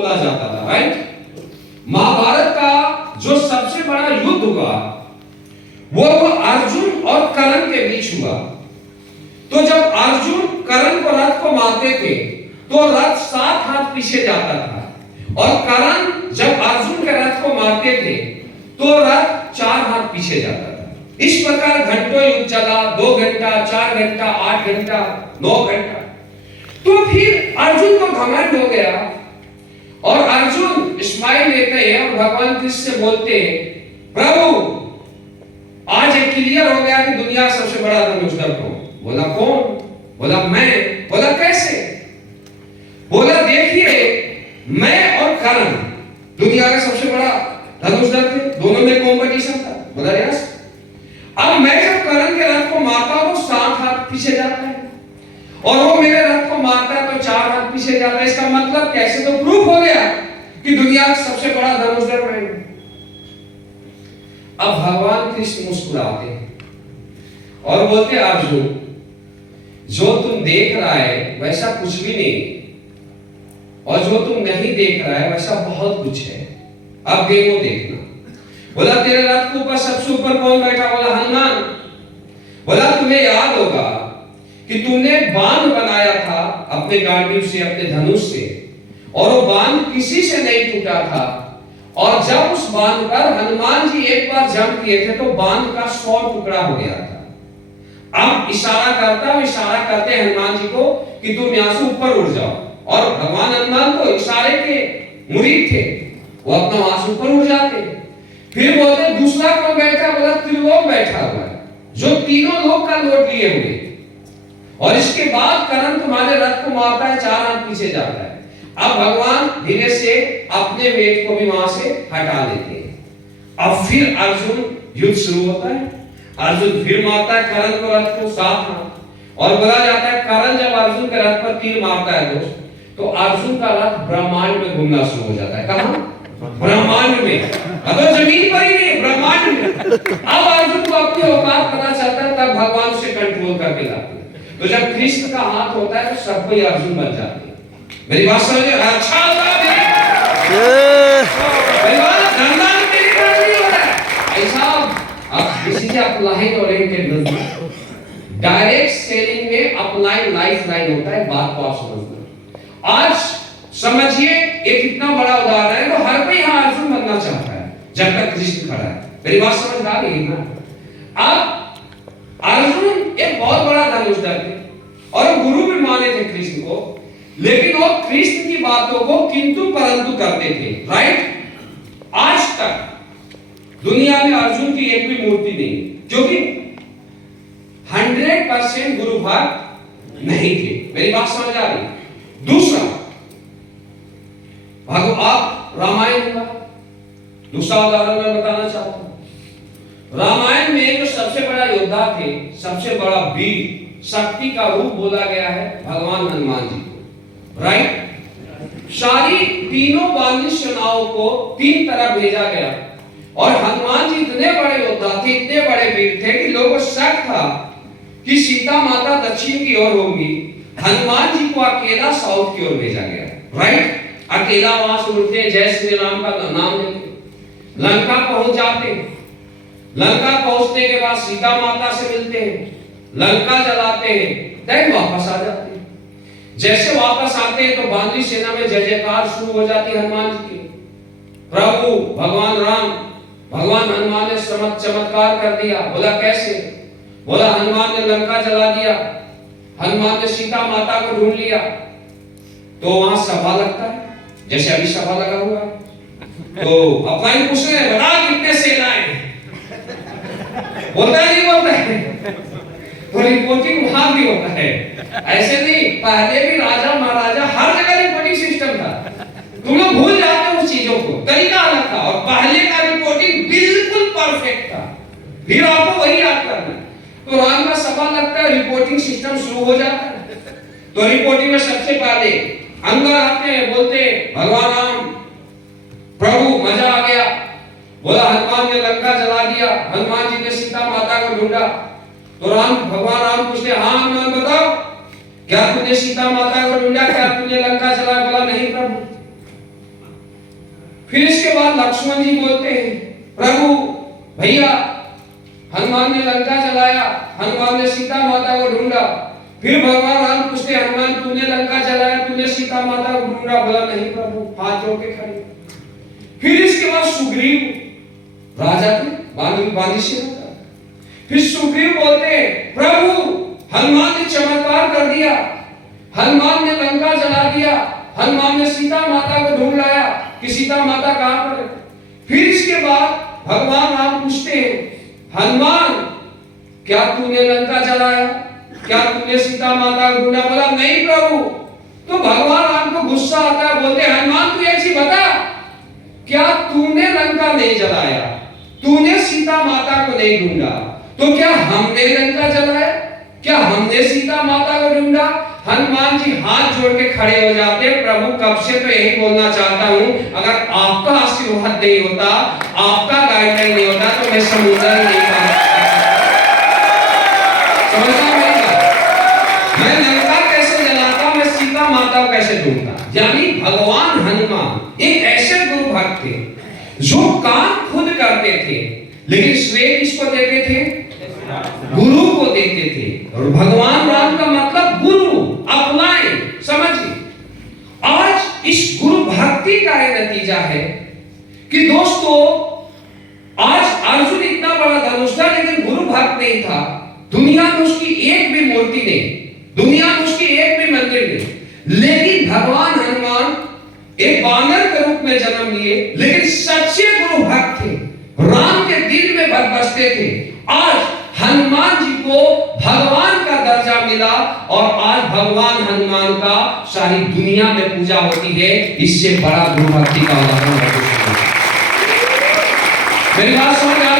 बोला जाता था, राइट। महाभारत का जो सबसे बड़ा युद्ध हुआ वो अर्जुन और कर्ण के बीच हुआ। तो जब अर्जुन कर्ण को रथ को मारते थे तो रथ 7 हाथ पीछे जाता था, और कर्ण जब अर्जुन के रथ को मारते थे तो रथ 4 हाथ पीछे जाता था। इस प्रकार घंटों युद्ध चला, 2 घंटा, 4 घंटा, 8 घंटा, 9 घंटा। तो फिर अर्जुन को घमंड हो गया और अर्जुन स्माइल लेते हैं और भगवान कृष्ण से बोलते हैं, प्रभु आज एक क्लियर हो गया कि दुनिया का सबसे बड़ा धनुर्धर कौन? बोला कौन? बोला मैं। बोला कैसे? बोला देखिए मैं और कर्ण दुनिया का सबसे बड़ा धनुर्धर थे, दोनों में कंपटीशन था। बोला यस। अब मैं जब कर्ण के रथ को मारता हूं तो 7 हाथ पीछे जाता है और वो मेरे रथ को मारता है तो 4 हाथ पीछे जाता है। इसका मतलब कैसे? तो प्रूफ हो गया कि दुनिया का सबसे बड़ा धनुर्धर मैं हूं। अब भगवान कृष्ण मुस्कुराते हैं और बोलते अर्जुन जो तुम देख रहा है वैसा कुछ भी नहीं, और जो तुम नहीं देख रहा है वैसा बहुत कुछ है। अब देखो देखना। बोला तेरे रथ के ऊपर सबसे ऊपर कौन बैठा? बोला हनुमान। बोला तुम्हें याद होगा कि तुमने बांध बनाया था अपने गांडीव से, अपने धनुष से, और वो बांध किसी से नहीं टूटा था, और जब उस बांध पर हनुमान जी एक बार जंप किए थे तो बांध का 100 टुकड़ा हो गया था। अब इशारा करते हैं हनुमान जी को कि तुम यहां से ऊपर उड़ जाओ, और भगवान हनुमान तो इशारे के मुरीद थे, वो अपना वहां से ऊपर उड़ जाते। फिर बोलते दूसरा कौन बैठा? बोला त्रिलोक बैठा हुआ है जो तीनों लोक का लोड लिए हुए, और इसके बाद कर्ण तुम्हारे रथ को मारता है, 4 हाथ पीछे जाता है। अब भगवान धीरे से अपने वेट को भी वहां से हटा लेते हैं। अब फिर अर्जुन युद्ध शुरू होता है। अर्जुन फिर मारता है कर्ण को रथ को 7 हाथ, और बोला जाता है कर्ण जब अर्जुन के रथ पर तीर मारता है दोस्त, तो अर्जुन का रथ ब्रह्मांड में घूमना शुरू हो जाता है। कहां? ब्रह्मांड में। अगर जमीन पर ही नहीं, ब्रह्मांड में। अब अर्जुन को अपनी औकात पता चलता है, तब भगवान उसे कंट्रोल करके लाते हैं। तो जब कृष्ण का हाथ होता है तो सब कोई अर्जुन बन जाते हैं। मेरी बात समझे? अच्छा ऐसा अब किसी से upline oriented business, direct selling में अपलाइन लाइफ लाइन होता है। बात को आप समझना। आज समझिए एक इतना बड़ा उदाहरण है, तो हर कोई यहाँ अर्जुन बनना चाहता है जब तक कृष्ण खड़ा है। मेरी बात समझ आ रही है ना? अब अर्जुन एक बहुत बड़ा धनुर्धर थे और गुरु भी माने थे कृष्ण को, लेकिन वो कृष्ण की बातों को किंतु परंतु करते थे, राइट। आज तक दुनिया में अर्जुन की एक भी मूर्ति नहीं, क्योंकि 100% गुरु भक्त नहीं थे। मेरी बात समझ आ रही? दूसरा आप रामायण का दूसरा उदाहरण मैं बताना चाहता हूं। रामायण में जो सबसे बड़ा योद्धा थे, सबसे बड़ा वीर, शक्ति का रूप बोला गया है भगवान हनुमान जी को, राइट। सारी तीनों 42 सेनाओं को 3 तरफ भेजा गया, और हनुमान जी इतने बड़े योद्धा थे, इतने बड़े वीर थे कि लोगों को शक था कि सीता माता दक्षिण की ओर होंगी। हनुमान जी को अकेला साउथ की ओर भेजा गया, राइट। अकेला वहां से उड़ते, जय श्री राम का नाम लेते, लंका पहुंच जाते हैं। लंका पहुंचने के बाद सीता माता से मिलते हैं, लंका जलाते हैं, देन वापस आ जाते हैं। जैसे वापस आते हैं तो बानरी सेना में जय जयकार शुरू हो जाती है हनुमान जी की। प्रभु भगवान राम, भगवान हनुमान ने चमत्कार कर दिया। बोला कैसे? बोला हनुमान ने लंका जला दिया, हनुमान ने सीता माता को ढूंढ लिया। तो वहां सभा लगता है, जैसे अभी सभा लगा हुआ है, तो अपना पूछ रहे हैं बता कितने सेनाएं, बोलता है नहीं बोलता है, तो रिपोर्टिंग वहां भी होता है। ऐसे नहीं, पहले भी राजा महाराजा हर जगह रिपोर्टिंग सिस्टम था। तुम लोग भूल जाते हो उस चीजों को, तरीका अलग था, और पहले का रिपोर्टिंग बिल्कुल परफेक्ट था। फिर आपको वही याद करना है। तो राम का सभा लगता है, रिपोर्टिंग सिस्टम शुरू हो जाता है। तो रिपोर्टिंग में सबसे पहले अंदर आते हैं, बोलते भगवान राम, प्रभु मजा आ गया। बोला हनुमान ने लंका जला दिया, हनुमान जी ने सीता माता को ढूंढा। तो भगवान राम पूछते, हाँ हनुमान बताओ, क्या तूने सीता माता को ढूंढा, क्या तूने लंका जला? बोला नहीं प्रभु। फिर इसके बाद लक्ष्मण जी बोलते हैं, प्रभु भैया हनुमान ने लंका जलाया, हनुमान ने सीता माता को ढूंढा। फिर भगवान राम पूछते, हनुमान तूने लंका जलाया, तूने सीता माता को ढूंढा? बोला नहीं प्रभु, हाथ जोड़ के खड़े। फिर इसके बाद सुग्रीव राजा थे, बांदी से होता। फिर सुग्रीव बोलते, प्रभु हनुमान ने चमत्कार कर दिया, हनुमान ने लंका जला दिया, हनुमान ने सीता माता को ढूंढ लाया कि सीता माता कहां पर है। फिर इसके बाद भगवान राम पूछते हैं, हनुमान क्या तूने लंका जलाया, क्या तूने सीता माता को ढूंढा? बोला नहीं प्रभु। तो भगवान राम को गुस्सा आता है, बोलते हनुमान तू ऐसी बता, क्या तूने लंका नहीं जलाया, तूने सीता माता को नहीं ढूंढा, तो क्या हमने लंका जलाया, क्या हमने सीता माता को ढूंढा? हनुमान जी हाथ जोड़ के खड़े हो जाते, प्रभु कब से तो यही बोलना चाहता हूं, अगर आपका आशीर्वाद नहीं होता, आपका गाइडलाइन नहीं होता तो मैं समुद्र ही नहीं पार। समझना पड़ेगा, मैं लंका कैसे जलाता, मैं सीता माता को कैसे ढूंढता। यानी भगवान हनुमान एक ऐसे गुरु भक्त थे जो काम खुद करते थे, लेकिन श्रेय किसको देते थे? गुरु को देते थे। और भगवान राम का मतलब गुरु, अपलाइन, समझिए। आज इस गुरु भक्ति का नतीजा है कि दोस्तों आज अर्जुन इतना बड़ा धनुष था लेकिन गुरु भक्त नहीं था। दुनिया में उसकी एक भी मूर्ति नहीं, दुनिया में उसकी एक भी मंदिर नहीं, लेकिन भगवान हनुमान एक वानर के रूप में जन्म लिए, लेकिन सच्चे गुरु भक्त थे, राम के दिल में बसते थे। आज हनुमान जी को भगवान का दर्जा मिला और आज भगवान हनुमान का सारी दुनिया में पूजा होती है। इससे बड़ा गुरु भक्ति का उदाहरण है। मेरी बात समझ आ